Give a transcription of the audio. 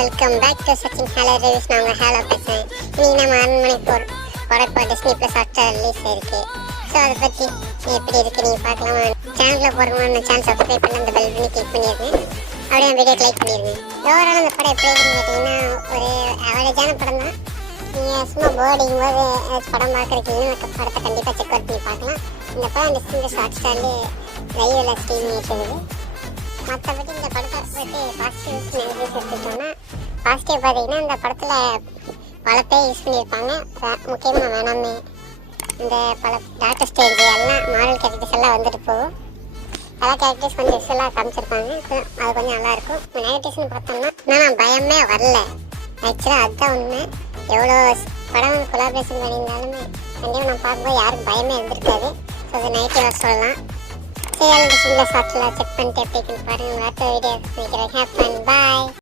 Welcome back to Sachin Halo reviews. நான் உங்கள் Halo பேசுகிறேன். இன்றைக்கி நம்ம அரண்மனை போர் படம் டிஸ்னி ப்ளஸ் ஹாட்ஸ்டார் ரிலீஸ் ஆயிருக்கு. ஸோ அதை பற்றி எப்படி இருக்குது நீங்கள் பார்க்கலாமா? சேனலில் போகிறவங்க சேனல் சப்ஸ்கிரைப் பண்ணி அந்த பெல் பண்ணி கிளிக் பண்ணிடுங்க. அப்படியே வீடியோக்கு லைக் பண்ணிடுங்க. ஓவரால் அந்த படம் எப்படி இருக்குன்னு கேட்டிங்கன்னா ஒரு ஆவரேஜான படம் தான். நீங்கள் சும்மா போர் அடிக்கும் போது ஏதாச்சும் படம் பார்க்குறீங்கன்னா அந்த படத்தை கண்டிப்பாக செக் அவுட் பண்ணி பார்க்கலாம். இந்த படம் டிஸ்னி ப்ளஸ் ஹாட்ஸ்டார்லேயே லைவில் ஸ்ட்ரீமிங் இருக்குது. மற்றபடி இந்த படத்தை பற்றி பாசிட்டிவ்ஸ் நெகட்டிவ்ஸ் எடுத்துக்கிட்டோம்னா, பாசிட்டிவ் பார்த்தீங்கன்னா இந்த படத்தில் பல பேர் யூஸ் பண்ணியிருப்பாங்க. முக்கியமாக வேணாமே இந்த பல டாக்டர் ஸ்டேஜ் எல்லாம் மாடல் கேரக்டர்ஸ் எல்லாம் வந்துட்டு போகும். பல கேரக்டர்ஸ் கொஞ்சம் யூஸ்ஃபுல்லாக காமிச்சிருப்பாங்க. அது கொஞ்சம் நல்லாயிருக்கும். இப்போ நெகட்டிவ்ஸ்னு பார்த்தோம்னா நான் பயமே வரல. ஆக்சுவலாக அதுதான் உண்மை. எவ்வளோ படம் கொலாபரேஷன் பண்ணியிருந்தாலுமே கண்டிப்பாக நான் பார்க்கும்போது யாருக்கும் பயமே இருந்திருக்காது. ஸோ அது நெகட்டிவாக சொல்லலாம். சரி, சிங்கிள் ஷாட்டில் செக் பண்ணிட்டு எப்படி இருக்குன்னு பாருங்கள். அடுத்த வீடியோ நினைக்கிறேன். Have fun. பாய்.